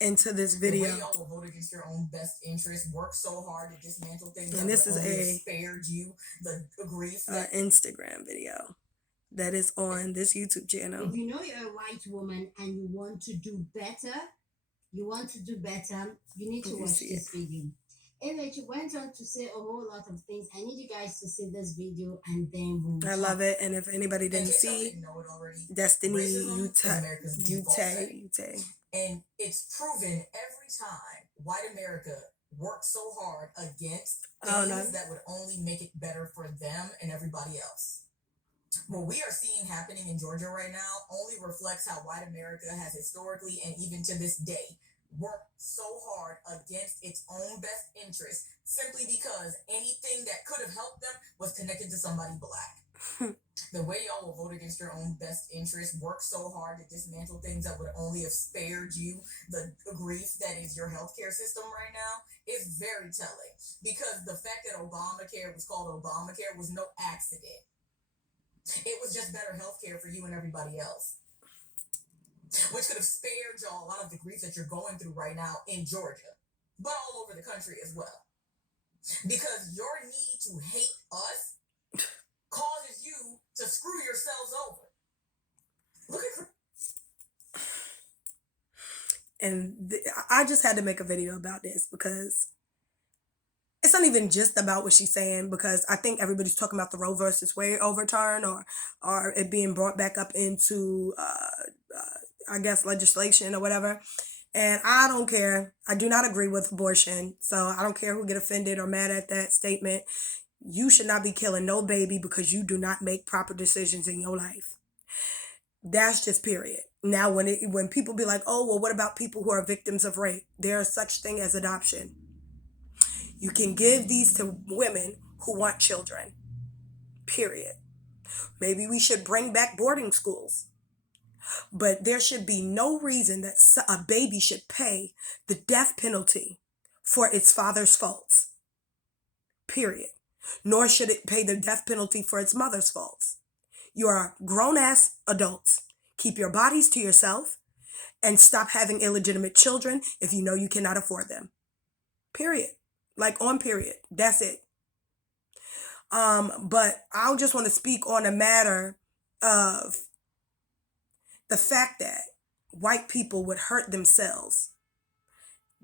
into this The way video. y'all will vote against your own best interest, work so hard to dismantle things And that this would is only have a spared you the grief that Instagram video that is on this YouTube channel. If you know you're a white woman and you want to do better, you need to You watch see this video. Anyway, she went on to say a whole lot of things. I need you guys to see this video and then we'll I talk. love it. And if anybody in didn't case y'all see, didn't know it already, Destiny racism is America's default setting. Ute. And it's proven every time white America works so hard against things that would only make it better for them and everybody else. What we are seeing happening in Georgia right now only reflects how white America has historically and even to this day worked so hard against its own best interest simply because anything that could have helped them was connected to somebody black. The way y'all will vote against your own best interest, work so hard to dismantle things that would only have spared you the grief that is your healthcare system right now is very telling. Because the fact that Obamacare was called Obamacare was no accident. It was just better healthcare for you and everybody else, which could have spared y'all a lot of the grief that you're going through right now in Georgia, but all over the country as well. Because your need to hate us causes you to screw yourselves over. Look at. And I just had to make a video about this because it's not even just about what she's saying, because I think everybody's talking about the Roe versus Wade overturn or it being brought back up into, I guess, legislation or whatever. And I don't care. I do not agree with abortion. So I don't care who get offended or mad at that statement. You should not be killing no baby because you do not make proper decisions in your life. That's just period. Now, when people be like, oh, well, what about people who are victims of rape? There is such thing as adoption. You can give these to women who want children, period. Maybe we should bring back boarding schools. But there should be no reason that a baby should pay the death penalty for its father's faults, period. Nor should it pay the death penalty for its mother's faults. You are grown-ass adults. Keep your bodies to yourself and stop having illegitimate children if you know you cannot afford them, period. Like on period. That's it. But I just want to speak on a matter of the fact that white people would hurt themselves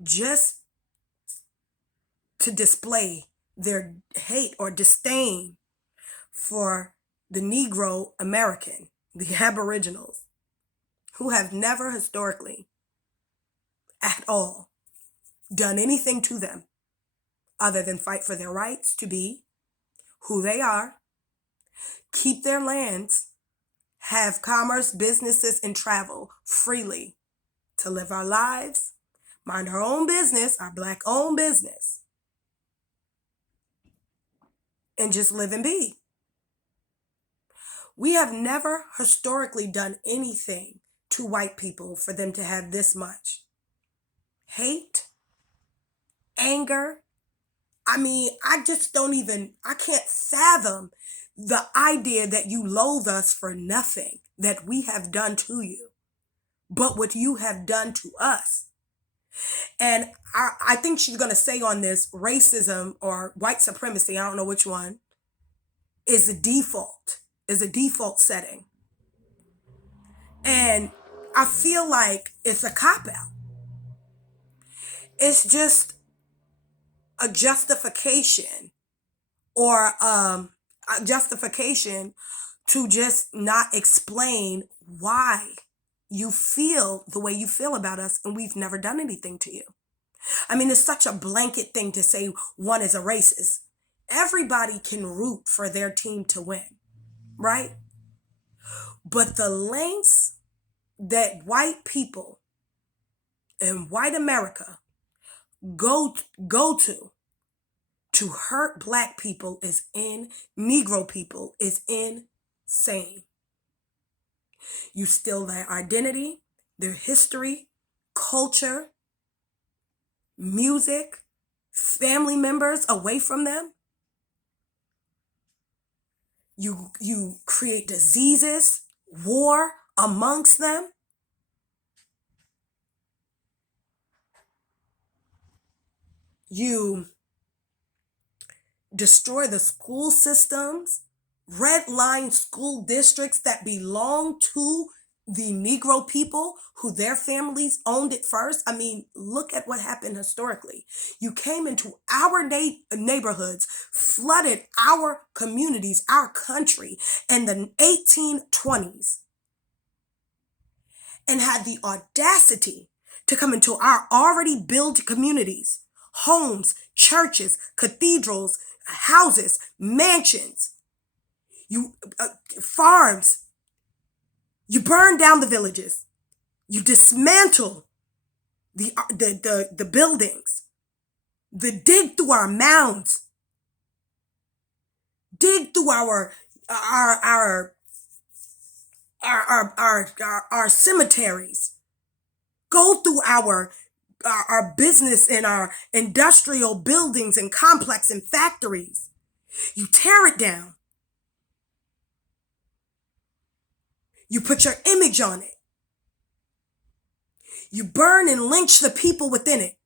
just to display their hate or disdain for the Negro American, the Aboriginals, who have never historically at all done anything to them other than fight for their rights to be who they are, keep their lands, have commerce, businesses, and travel freely to live our lives, mind our own business, our Black-owned business, and just live and be. We have never historically done anything to white people for them to have this much hate, anger. I mean, I can't fathom the idea that you loathe us for nothing that we have done to you, but what you have done to us. And I think she's going to say on this, racism or white supremacy, I don't know which one, is a default setting. And I feel like it's a cop-out. It's just a justification or a justification to just not explain why you feel the way you feel about us and we've never done anything to you. I mean, it's such a blanket thing to say one is a racist. Everybody can root for their team to win, right? But the lengths that white people in white America go to hurt Black people Negro people is insane. You steal their identity, their history, culture, music, family members away from them. You create diseases, war amongst them. You destroy the school systems, redline school districts that belong to the Negro people who their families owned it first. I mean, look at what happened historically. You came into our neighborhoods, flooded our communities, our country in the 1820s, and had the audacity to come into our already built communities, homes, churches, cathedrals, houses, mansions, farms. You burn down the villages. You dismantle the buildings. Dig through our mounds. Dig through our cemeteries. Go through our business and our industrial buildings and complex and factories. You tear it down. You put your image on it. You burn and lynch the people within it.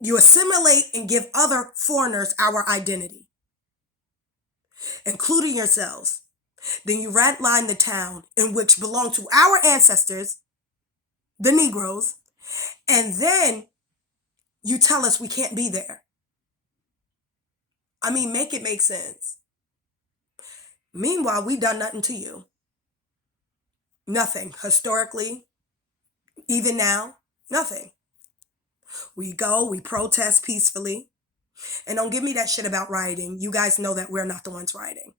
You assimilate and give other foreigners our identity, including yourselves. Then you redline the town in which belonged to our ancestors, the Negroes, and then you tell us we can't be there. I mean, make it make sense. Meanwhile, we done nothing to you. Nothing. Historically, even now, nothing. We go, we protest peacefully. And don't give me that shit about rioting. You guys know that we're not the ones rioting.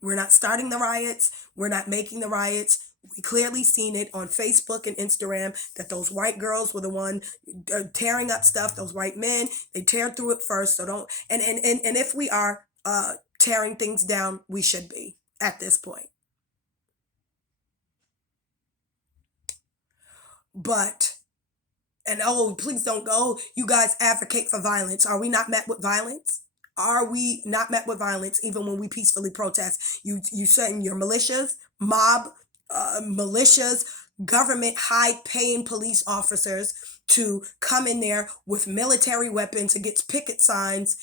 We're not starting the riots. We're not making the riots. We clearly seen it on Facebook and Instagram that those white girls were the one tearing up stuff. Those white men, they tear through it first. So don't, and if we are tearing things down, we should be at this point. But, and oh, please don't go. You guys advocate for violence. Are we not met with violence? Are we not met with violence even when we peacefully protest? You send your militias, militias, government high-paying police officers to come in there with military weapons against picket signs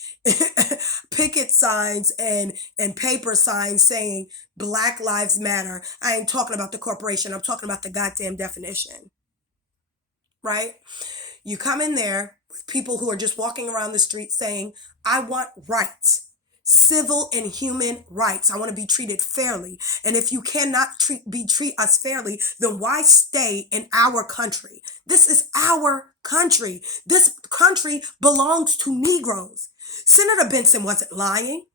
and paper signs saying Black Lives Matter. I ain't talking about the corporation. I'm talking about the goddamn definition. Right? You come in there with people who are just walking around the street saying, I want rights, civil and human rights. I want to be treated fairly. And if you cannot treat us fairly, then why stay in our country? This is our country. This country belongs to Negroes. Senator Benson wasn't lying.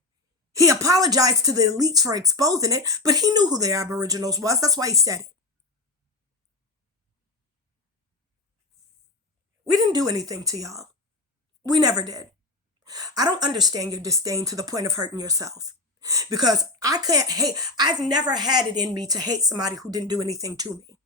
He apologized to the elites for exposing it, but he knew who the Aboriginals was. That's why he said it. We didn't do anything to y'all. We never did. I don't understand your disdain to the point of hurting yourself. Because I can't hate. I've never had it in me to hate somebody who didn't do anything to me.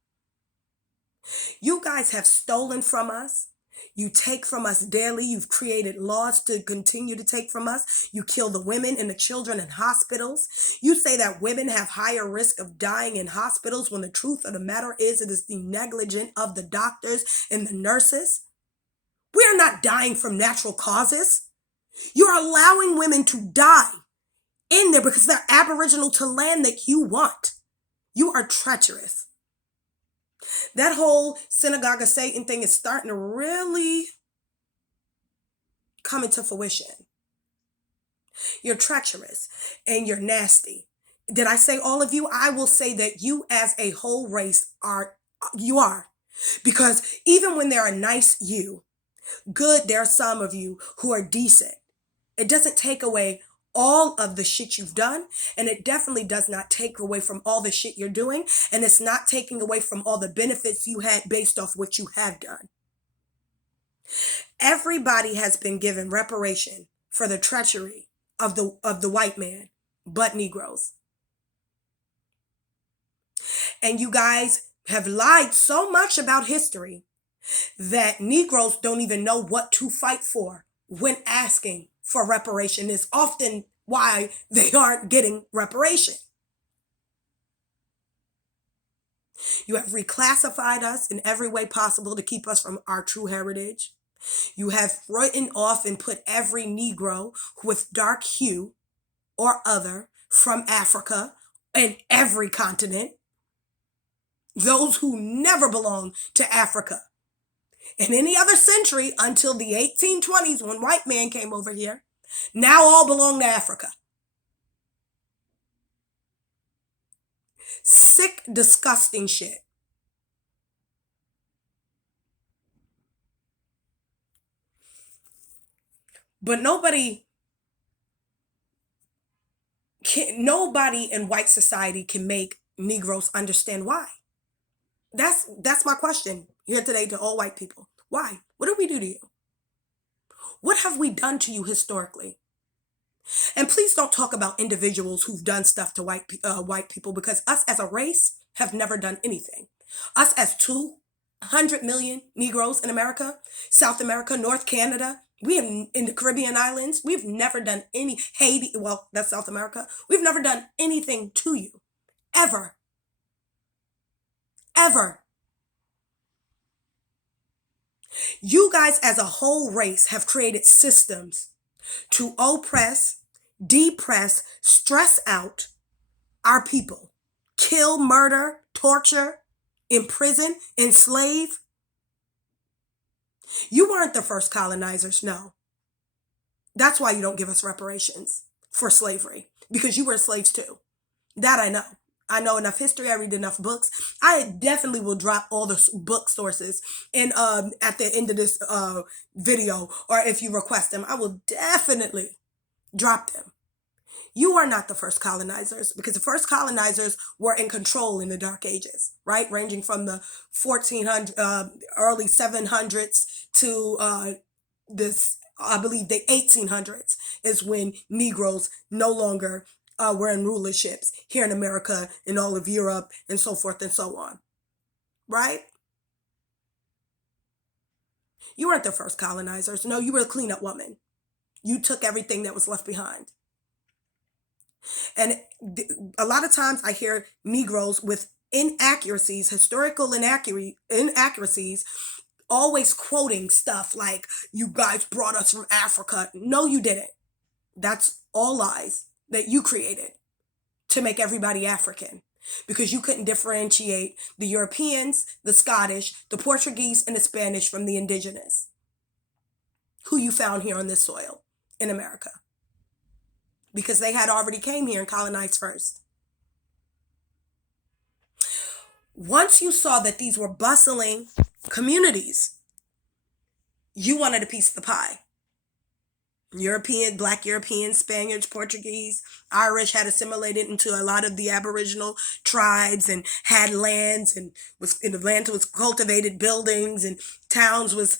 You guys have stolen from us. You take from us daily. You've created laws to continue to take from us. You kill the women and the children in hospitals. You say that women have higher risk of dying in hospitals when the truth of the matter is it is the negligence of the doctors and the nurses. We are not dying from natural causes. You're allowing women to die in there because they're aboriginal to land that you want. You are treacherous. That whole synagogue of Satan thing is starting to really come into fruition. You're treacherous and you're nasty. Did I say all of you? I will say that you as a whole race are. Because even when there are nice you, good, there are some of you who are decent. It doesn't take away all of the shit you've done, and it definitely does not take away from all the shit you're doing, and it's not taking away from all the benefits you had based off what you have done. Everybody has been given reparation for the treachery of the white man, but Negroes. And you guys have lied so much about history that Negroes don't even know what to fight for when asking for reparation. Is often why they aren't getting reparation. You have reclassified us in every way possible to keep us from our true heritage. You have written off and put every Negro with dark hue or other from Africa and every continent, those who never belonged to Africa in any other century until the 1820s when white man came over here, now all belong to Africa. Sick, disgusting shit. But nobody in white society can make Negroes understand why. That's my question here today to all white people. Why? What did we do to you? What have we done to you historically? And please don't talk about individuals who've done stuff to white people, because us as a race have never done anything. Us as 200 million Negroes in America, South America, North Canada, we have in the Caribbean islands, we've never done any Haiti. Well, that's South America. We've never done anything to you, ever, ever. You guys as a whole race have created systems to oppress, depress, stress out our people, kill, murder, torture, imprison, enslave. You weren't the first colonizers, no. That's why you don't give us reparations for slavery, because you were slaves too. That I know. I know enough history. I read enough books. I definitely will drop all the book sources in at the end of this video, or if you request them, I will definitely drop them. You are not the first colonizers, because the first colonizers were in control in the Dark Ages, right? Ranging from the 1400, early 700s to this, I believe the 1800s is when Negroes no longer were in rulerships here in America, in all of Europe, and so forth and so on, right? You weren't the first colonizers. No, you were a cleanup woman. You took everything that was left behind. And a lot of times I hear Negroes with inaccuracies, historical inaccuracies, always quoting stuff like, you guys brought us from Africa. No, you didn't. That's all lies that you created to make everybody African, because you couldn't differentiate the Europeans, the Scottish, the Portuguese, and the Spanish from the indigenous, who you found here on this soil in America, because they had already came here and colonized first. Once you saw that these were bustling communities, you wanted a piece of the pie. Black Europeans, Spaniards, Portuguese, Irish had assimilated into a lot of the Aboriginal tribes and had lands, and the land was cultivated, buildings and towns was,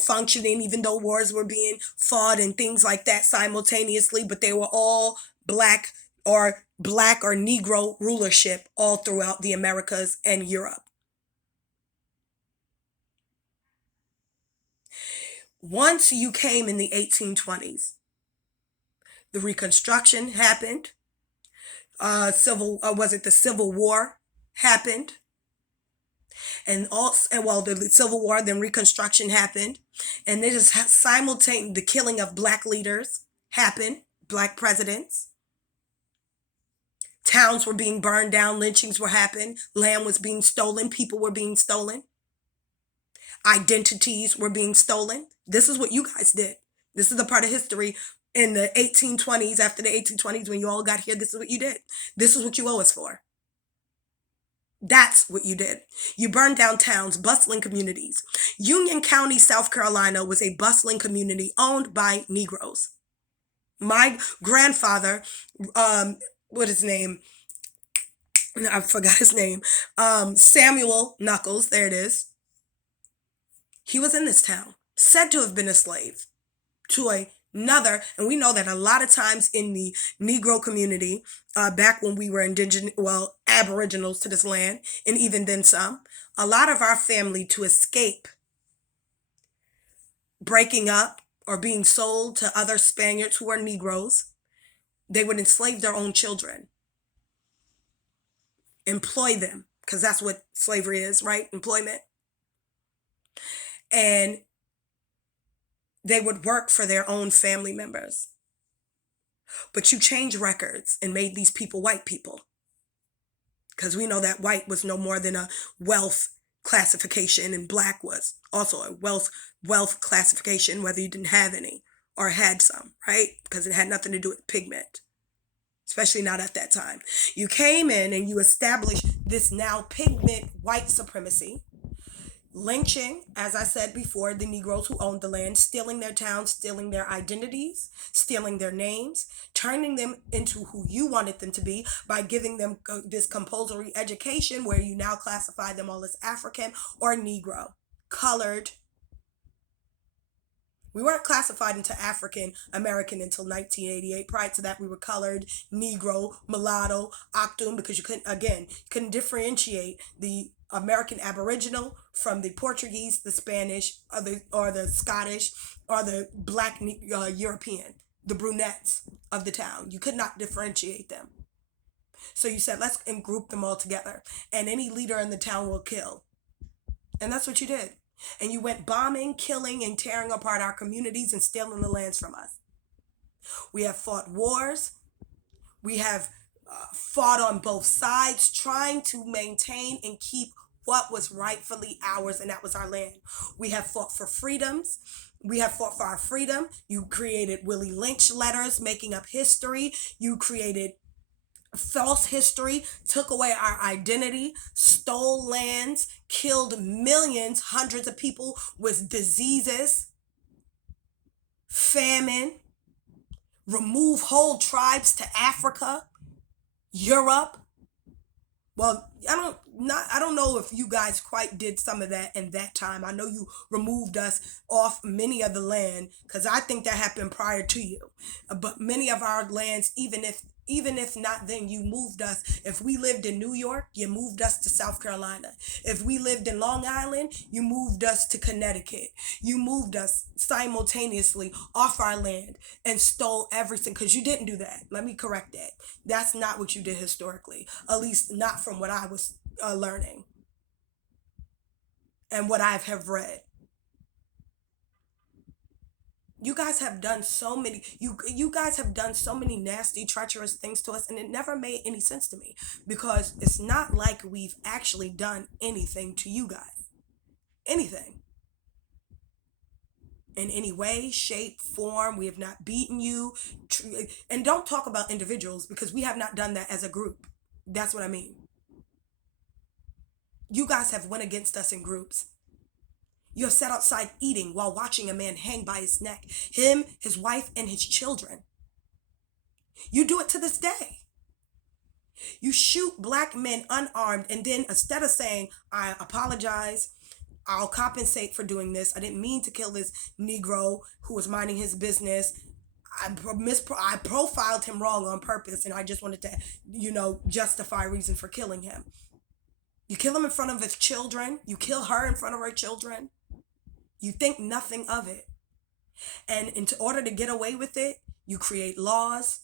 functioning, even though wars were being fought and things like that simultaneously, but they were all black or Negro rulership all throughout the Americas and Europe. Once you came in the 1820s, the Reconstruction happened. The Civil War happened, the Civil War, then Reconstruction happened, and they just simultaneously the killing of black leaders happened, black presidents. Towns were being burned down, lynchings were happening, land was being stolen, people were being stolen, identities were being stolen. This is what you guys did. This is the part of history in the 1820s, after the 1820s, when you all got here. This is what you did. This is what you owe us for. That's what you did. You burned down towns, bustling communities. Union County, South Carolina was a bustling community owned by Negroes. My grandfather, what his name? I forgot his name. Samuel Knuckles, there it is. He was in this town, said to have been a slave to another. And we know that a lot of times in the Negro community, back when we were aboriginals to this land, and even then some, a lot of our family, to escape breaking up or being sold to other Spaniards who are Negroes, they would enslave their own children, employ them, because that's what slavery is, right? Employment. And they would work for their own family members. But you changed records and made these people white people. Because we know that white was no more than a wealth classification, and black was also a wealth classification, whether you didn't have any or had some, right? Because it had nothing to do with pigment, especially not at that time. You came in and you established this now pigment white supremacy, lynching, as I said before, the Negroes who owned the land, stealing their towns, stealing their identities, stealing their names, turning them into who you wanted them to be by giving them this compulsory education where you now classify them all as African or Negro, colored. We weren't classified into African American until 1988. Prior to that, we were colored, Negro, mulatto, Octum, because you couldn't differentiate the American Aboriginal from the Portuguese, the Spanish, or the Scottish, or the Black European, the brunettes of the town. You could not differentiate them. So you said, let's group them all together, and any leader in the town will kill. And that's what you did. And you went bombing, killing, and tearing apart our communities and stealing the lands from us. We have fought wars. We have fought on both sides, trying to maintain and keep what was rightfully ours, and that was our land. We have fought for freedoms. We have fought for our freedom. You created Willie Lynch letters, making up history. You created false history, took away our identity, stole lands, killed millions, hundreds of people with diseases, famine, remove whole tribes to Africa, Europe. Well, I don't know if you guys quite did some of that in that time. I know you removed us off many of the land, because I think that happened prior to you. But many of our lands, even if not then, you moved us. If we lived in New York, you moved us to South Carolina. If we lived in Long Island, you moved us to Connecticut. You moved us simultaneously off our land and stole everything, because you didn't do that. Let me correct that. That's not what you did historically, at least not from what I was learning and what I have read. You guys have done so many, you guys have done so many nasty, treacherous things to us, and it never made any sense to me, because it's not like we've actually done anything to you guys. Anything. In any way, shape, form. We have not beaten you. And don't talk about individuals, because we have not done that as a group. That's what I mean. You guys have went against us in groups. You have sat outside eating while watching a man hang by his neck, him, his wife, and his children. You do it to this day. You shoot black men unarmed, and then instead of saying, I apologize, I'll compensate for doing this, I didn't mean to kill this Negro who was minding his business, I profiled him wrong on purpose, and I just wanted to, justify reason for killing him. You kill him in front of his children. You kill her in front of her children. You think nothing of it. And in order to get away with it, you create laws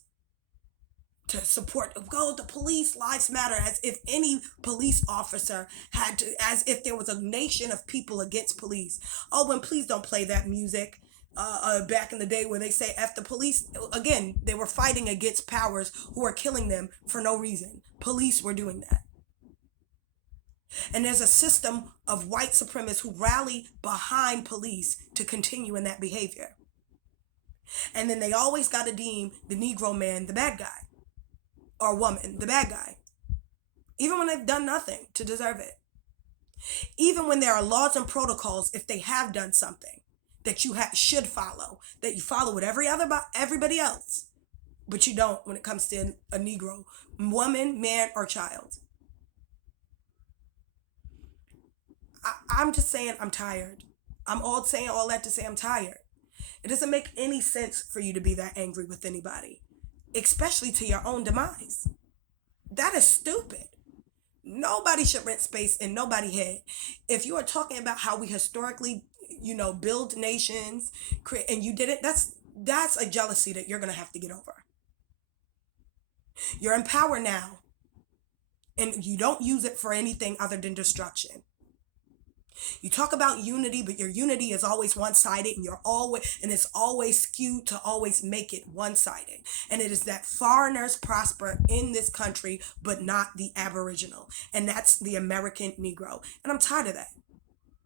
to support, the police lives matter, as if any police officer had to, as if there was a nation of people against police. Oh, and please don't play that music. Back in the day where they say F the police, again, they were fighting against powers who were killing them for no reason. Police were doing that. And there's a system of white supremacists who rally behind police to continue in that behavior. And then they always got to deem the Negro man the bad guy, or woman the bad guy, even when they've done nothing to deserve it. Even when there are laws and protocols, if they have done something that you should follow, that you follow with everybody else, but you don't when it comes to a Negro, woman, man, or child. I'm just saying I'm tired. I'm saying all that to say I'm tired. It doesn't make any sense for you to be that angry with anybody, especially to your own demise. That is stupid. Nobody should rent space in nobody's head. If you are talking about how we historically, build nations, and you did it, that's a jealousy that you're going to have to get over. You're in power now. and you don't use it for anything other than destruction. You talk about unity, but your unity is always one-sided, and it's always skewed to always make it one-sided. And it is that foreigners prosper in this country, but not the Aboriginal. And that's the American Negro. And I'm tired of that.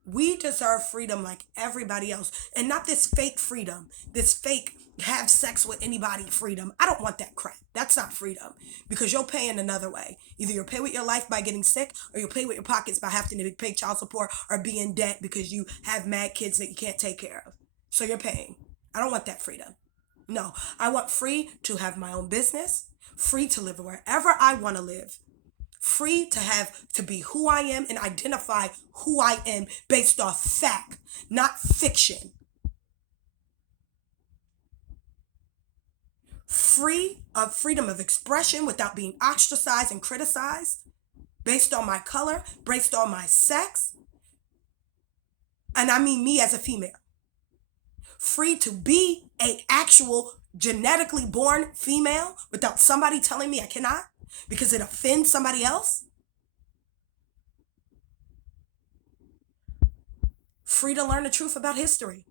We deserve freedom like everybody else, and not this fake freedom, this fake have sex with anybody freedom. I don't want that crap. That's not freedom, because you're paying another way. Either you'll pay with your life by getting sick, or you'll pay with your pockets by having to pay child support or be in debt because you have mad kids that you can't take care of. So you're paying. I don't want that freedom. No, I want free to have my own business, free to live wherever I want to live, free to be who I am and identify who I am based off fact, not fiction. Free of freedom of expression without being ostracized and criticized based on my color, based on my sex. And I mean me as a female. Free to be an actual genetically born female without somebody telling me I cannot because it offends somebody else. Free to learn the truth about history.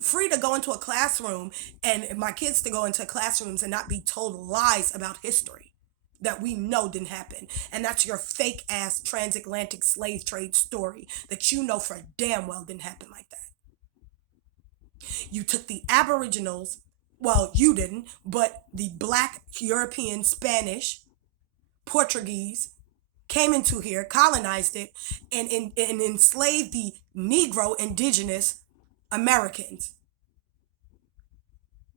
Free to go into a classroom and my kids to go into classrooms and not be told lies about history that we know didn't happen. And that's your fake ass transatlantic slave trade story that you know for damn well didn't happen like that. You took the Aboriginals, well, you didn't, but the Black, European, Spanish, Portuguese came into here, colonized it, and enslaved the Negro indigenous Americans,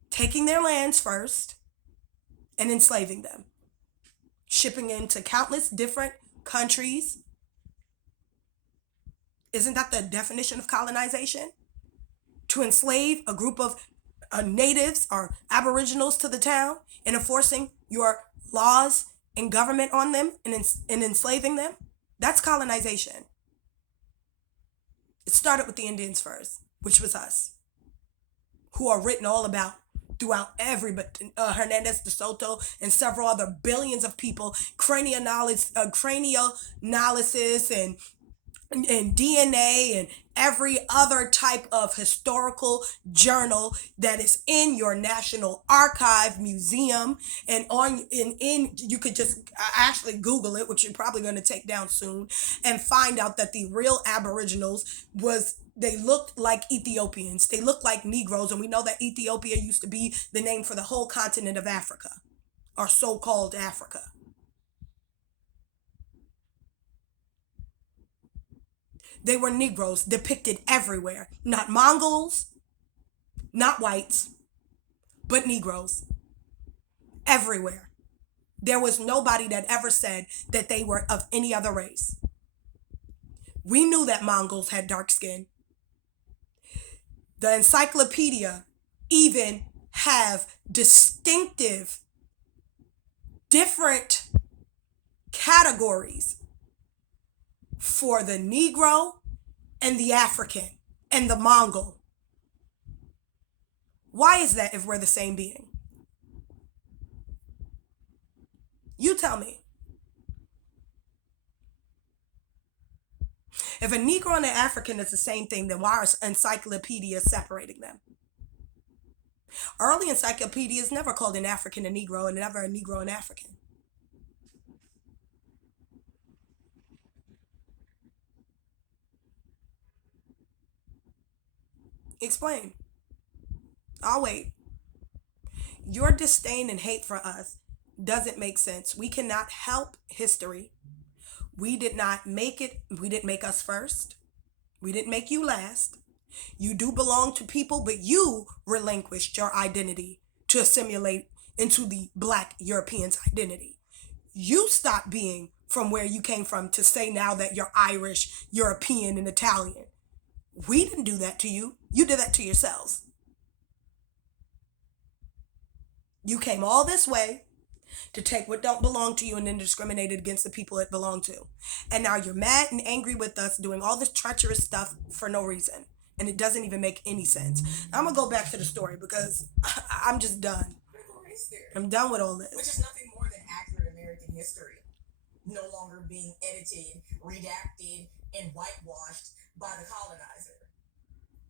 taking their lands first and enslaving them, shipping into countless different countries. Isn't that the definition of colonization? To enslave a group of natives or aboriginals to the town and enforcing your laws and government on them and enslaving them? That's colonization. It started with the Indians first, which was us, who are written all about throughout everybody, Hernandez de Soto and several other billions of people, cranial analysis and DNA and every other type of historical journal that is in your National Archive Museum and you could just actually Google it, which you're probably going to take down soon, and find out that the real Aboriginals they looked like Ethiopians. They looked like Negroes, and we know that Ethiopia used to be the name for the whole continent of Africa, or so-called Africa. They were Negroes depicted everywhere. Not Mongols, not whites, but Negroes. Everywhere. There was nobody that ever said that they were of any other race. We knew that Mongols had dark skin. The encyclopedia even have distinctive, different categories for the Negro and the African and the Mongol. Why is that if we're the same being? You tell me. If a Negro and an African is the same thing, then why are encyclopedias separating them? Early encyclopedias never called an African a Negro and never a Negro an African. Explain. I'll wait. Your disdain and hate for us doesn't make sense. We cannot help history. We did not make it. We didn't make us first. We didn't make you last. You do belong to people, but you relinquished your identity to assimilate into the Black Europeans' identity. You stopped being from where you came from to say now that you're Irish, European, and Italian. We didn't do that to you. You did that to yourselves. You came all this way to take what don't belong to you and then discriminated against the people it belong to. And now you're mad and angry with us doing all this treacherous stuff for no reason. And it doesn't even make any sense. Now, I'm going to go back to the story because I'm just done. I'm done with all this. Which is nothing more than accurate American history. no longer being edited, redacted, and whitewashed by the colonizer.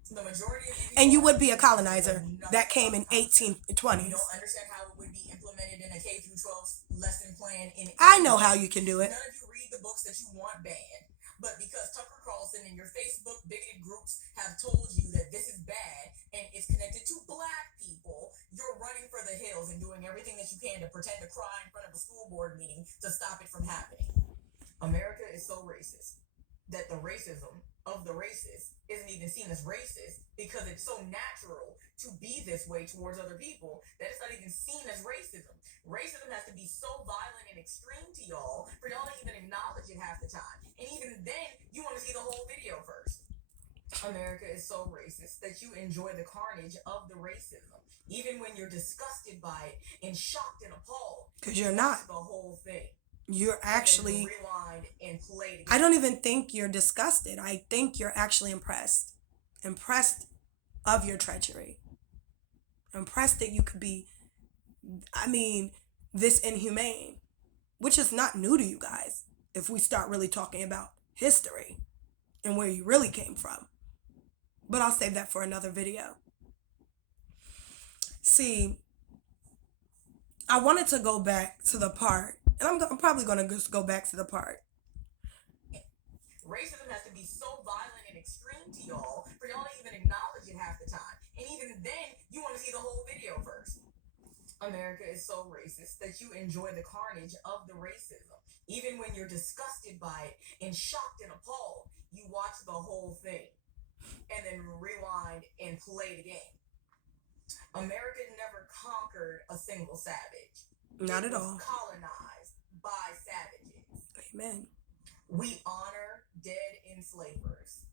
The majority of and you would be a colonizer that came in 1820s. You don't understand how it would be implemented in a K through 12 lesson plan. I know how you can do it. None of you read the books that you want banned, but because Tucker Carlson and your Facebook bigoted groups have told you that this is bad and it's connected to black people, you're running for the hills and doing everything that you can to pretend to cry in front of a school board meeting to stop it from happening. America is so racist that the racism of the racist isn't even seen as racist because it's so natural to be this way towards other people that it's not even seen as racism. Racism has to be so violent and extreme to y'all for y'all to even acknowledge it half the time. And even then, you want to see the whole video first. America is so racist that you enjoy the carnage of the racism, even when you're disgusted by it and shocked and appalled. Because you're not. The whole thing. You're actually, rewind and play I don't even think you're disgusted. I think you're actually impressed of your treachery, impressed that you could be, this inhumane, which is not new to you guys if we start really talking about history and where you really came from. But I'll save that for another video. See, I wanted to go back to the part, and I'm probably going to just go back to the part. Racism has to be so violent and extreme to y'all for y'all to even acknowledge it half the time. And even then, you want to see the whole video first. America is so racist that you enjoy the carnage of the racism. Even when you're disgusted by it and shocked and appalled, you watch the whole thing and then rewind and play the game. America never conquered a single savage. Not at all. Colonized by savages. Amen. We honor dead enslavers.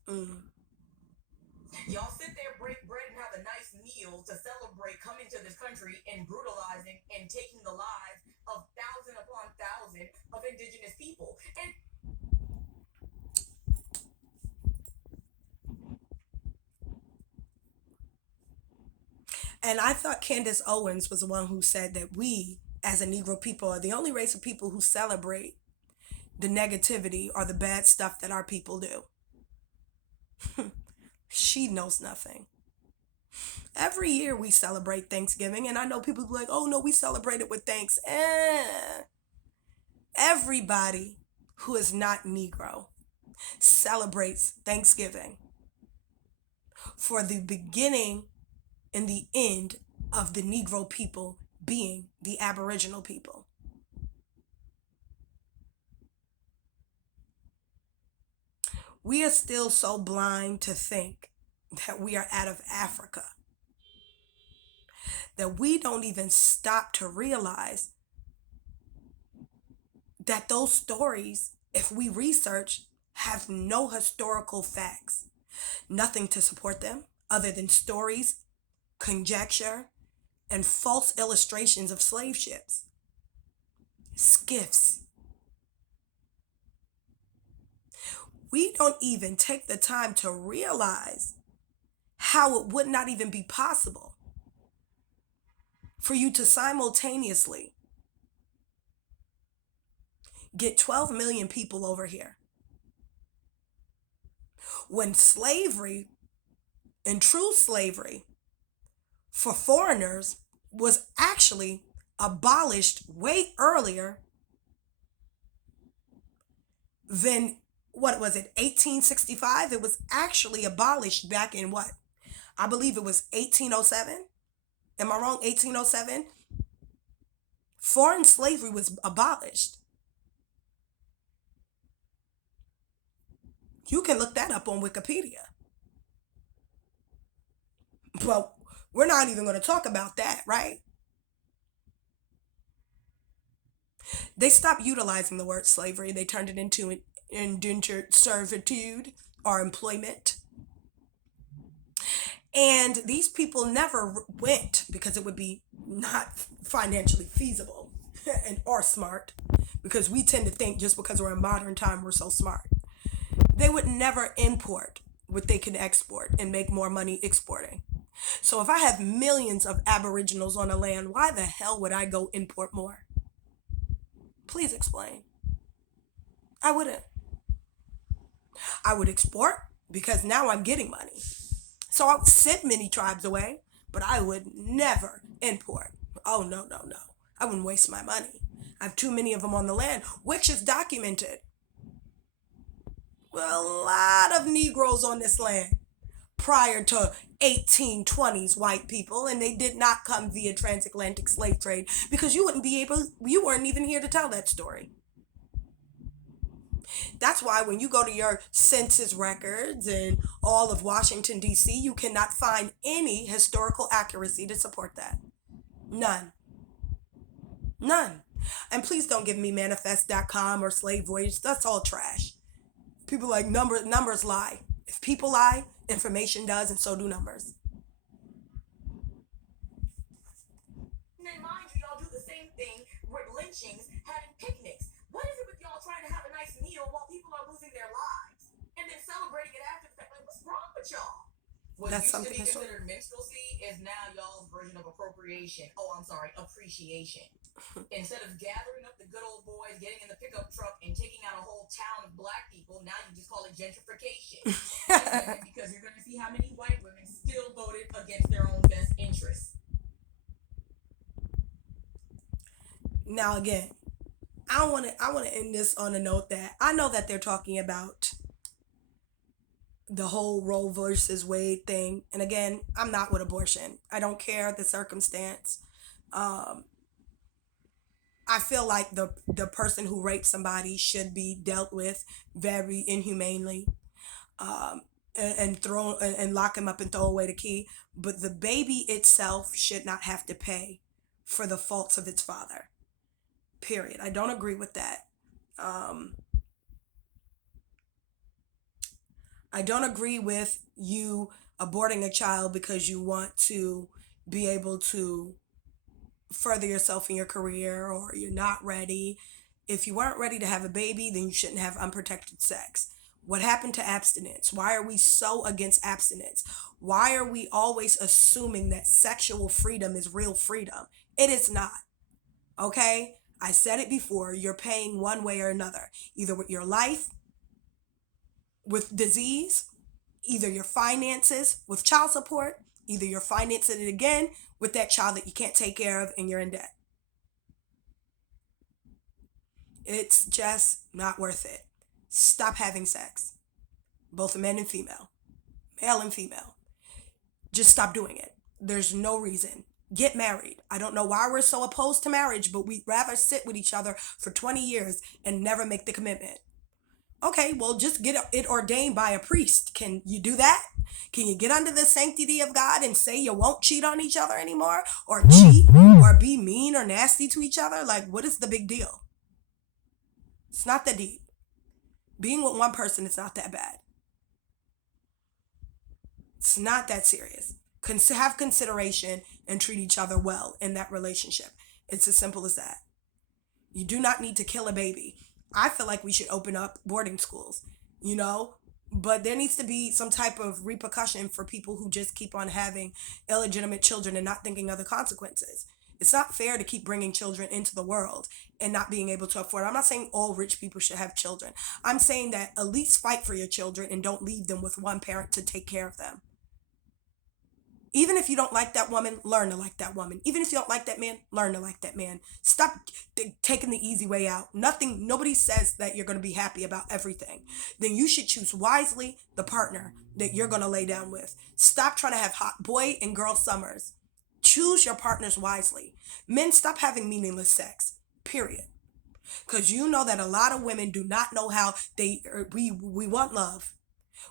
Y'all sit there, break bread, and have a nice meal to celebrate coming to this country and brutalizing and taking the lives of thousand upon thousand of indigenous people. And I thought Candace Owens was the one who said that we, as a Negro people, are the only race of people who celebrate the negativity or the bad stuff that our people do. She knows nothing. Every year we celebrate Thanksgiving, and I know people be like, oh no, we celebrate it with thanks. Everybody who is not Negro celebrates Thanksgiving for the beginning and the end of the Negro people being the Aboriginal people. We are still so blind to think that we are out of Africa, that we don't even stop to realize that those stories, if we research, have no historical facts, nothing to support them other than stories, conjecture, and false illustrations of slave ships, skiffs. We don't even take the time to realize how it would not even be possible for you to simultaneously get 12 million people over here when slavery and true slavery for foreigners was actually abolished way earlier than, what was it, 1865? It was actually abolished back in what? I believe it was 1807. Am I wrong? 1807? Foreign slavery was abolished. You can look that up on Wikipedia. But we're not even going to talk about that, right? They stopped utilizing the word slavery. They turned it into indentured servitude or employment. And these people never went because it would be not financially feasible and or smart, because we tend to think just because we're in modern time, we're so smart. They would never import what they can export and make more money exporting. So if I have millions of Aboriginals on the land, why the hell would I go import more? Please explain. I wouldn't. I would export because now I'm getting money. So I would send many tribes away, but I would never import. Oh, no, no, no. I wouldn't waste my money. I have too many of them on the land, which is documented. Well, a lot of Negroes on this land prior to 1820s white people, and they did not come via transatlantic slave trade because you weren't even here to tell that story. That's why when you go to your census records in all of Washington, D.C., you cannot find any historical accuracy to support that. None. None. And please don't give me manifest.com or slave voyage. That's all trash. People like numbers lie. If people lie, information does, and so do numbers. And then mind you, y'all do the same thing with lynchings, having picnics. What is it with y'all trying to have a nice meal while people are losing their lives? And then celebrating it after the fact? Like, what's wrong with y'all? What That's used to something be historical. considered minstrelsy is now y'all's version of appropriation. Oh, I'm sorry, appreciation. Instead of gathering up the good old boys, getting in the pickup truck, and taking out a whole town of black people, now you just call it gentrification. Because you're going to see how many white women still voted against their own best interests. Now again, I want to end this on a note that I know that they're talking about the whole Roe versus Wade thing, and again, I'm not with abortion. I don't care the circumstance. I feel like the person who raped somebody should be dealt with very inhumanely, and throw and lock him up and throw away the key. But the baby itself should not have to pay for the faults of its father. Period. I don't agree with that. I don't agree with you aborting a child because you want to be able to further yourself in your career or you're not ready. If you weren't ready to have a baby, then you shouldn't have unprotected sex. What happened to abstinence? Why are we so against abstinence? Why are we always assuming that sexual freedom is real freedom? It is not. Okay? I said it before. You're paying one way or another, either with your life, with disease, either your finances with child support, either you're financing it again with that child that you can't take care of and you're in debt. It's just not worth it. Stop having sex, both men and female, male and female. Just stop doing it. There's no reason. Get married. I don't know why we're so opposed to marriage, but we'd rather sit with each other for 20 years and never make the commitment. Okay, well, just get it ordained by a priest. Can you do that? Can you get under the sanctity of God and say you won't cheat on each other anymore, or cheat, or be mean or nasty to each other? Like, what is the big deal? It's not that deep. Being with one person is not that bad. It's not that serious. Have consideration and treat each other well in that relationship. It's as simple as that. You do not need to kill a baby. I feel like we should open up boarding schools, but there needs to be some type of repercussion for people who just keep on having illegitimate children and not thinking of the consequences. It's not fair to keep bringing children into the world and not being able to afford it. I'm not saying all rich people should have children. I'm saying that at least fight for your children and don't leave them with one parent to take care of them. Even if you don't like that woman, learn to like that woman. Even if you don't like that man, learn to like that man. Stop taking the easy way out. Nobody says that you're going to be happy about everything. Then you should choose wisely the partner that you're going to lay down with. Stop trying to have hot boy and girl summers. Choose your partners wisely. Men, stop having meaningless sex. Period. Because you know that a lot of women do not know how we want love.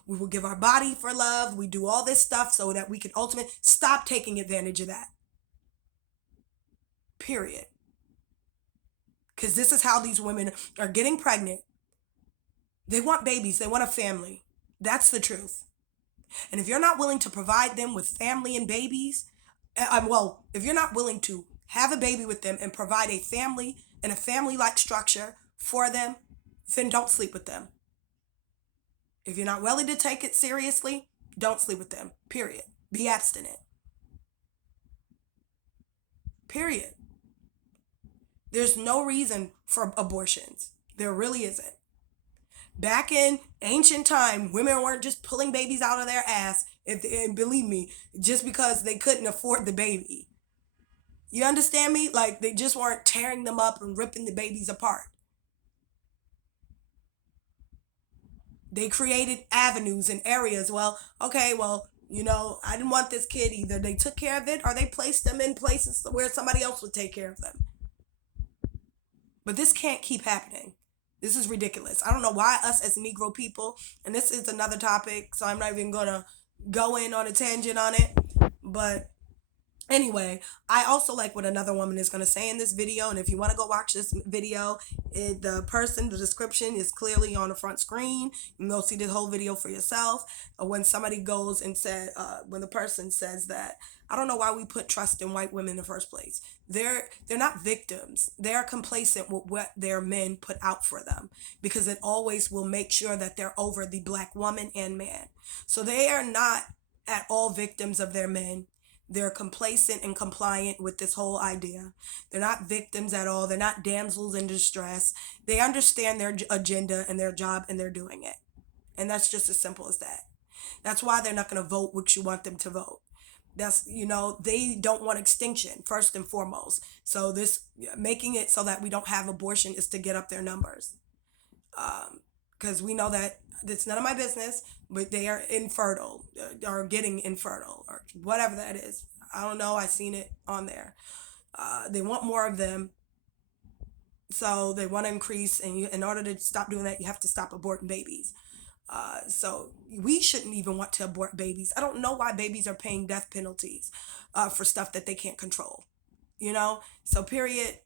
We will give our body for love. We do all this stuff so that we can ultimately stop taking advantage of that. Period. Because this is how these women are getting pregnant. They want babies. They want a family. That's the truth. And if you're not willing to provide them with family and babies, if you're not willing to have a baby with them and provide a family and a family-like structure for them, then don't sleep with them. If you're not willing to take it seriously, don't sleep with them. Period. Be abstinent. Period. There's no reason for abortions. There really isn't. Back in ancient time, women weren't just pulling babies out of their ass, and believe me, just because they couldn't afford the baby. You understand me? Like, they just weren't tearing them up and ripping the babies apart. They created avenues and areas. Well, okay, well, I didn't want this kid. Either they took care of it or they placed them in places where somebody else would take care of them. But this can't keep happening. This is ridiculous. I don't know why us as Negro people, and this is another topic, so I'm not even going to go in on a tangent on it. But anyway, I also like what another woman is going to say in this video. And if you want to go watch this video, the description is clearly on the front screen. You can go see the whole video for yourself. When somebody goes and said, when the person says that, I don't know why we put trust in white women in the first place. They're not victims. They're complacent with what their men put out for them, because it always will make sure that they're over the black woman and man. So they are not at all victims of their men. They're complacent and compliant with this whole idea. They're not victims at all. They're not damsels in distress. They understand their agenda and their job, and they're doing it. And that's just as simple as that. That's why they're not going to vote what you want them to vote. They don't want extinction, first and foremost. So this, making it so that we don't have abortion, is to get up their numbers. Because we know that it's none of my business, but they are infertile, or getting infertile, or whatever that is. I don't know. I seen it on there. They want more of them, so they want to increase. And in order to stop doing that, you have to stop aborting babies. So we shouldn't even want to abort babies. I don't know why babies are paying death penalties for stuff that they can't control. So period.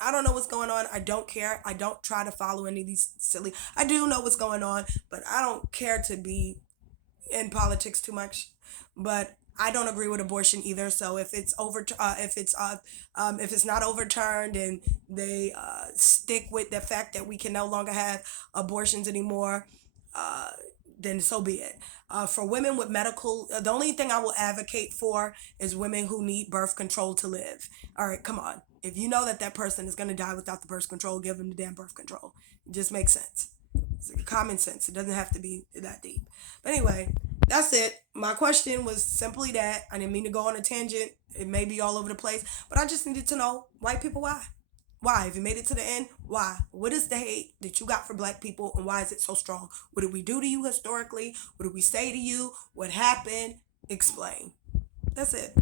I don't know what's going on. I don't care. I don't try to follow any of these silly. I do know what's going on, but I don't care to be in politics too much. But I don't agree with abortion either. So if it's if it's not overturned, and they stick with the fact that we can no longer have abortions anymore, then so be it. For women with medical, the only thing I will advocate for is women who need birth control to live. All right, come on. If you know that person is going to die without the birth control, give them the damn birth control. It just makes sense. It's common sense. It doesn't have to be that deep. But anyway, that's it. My question was simply that. I didn't mean to go on a tangent. It may be all over the place, but I just needed to know, white people, why? Why? If you made it to the end, why? What is the hate that you got for black people, and why is it so strong? What did we do to you historically? What did we say to you? What happened? Explain. That's it.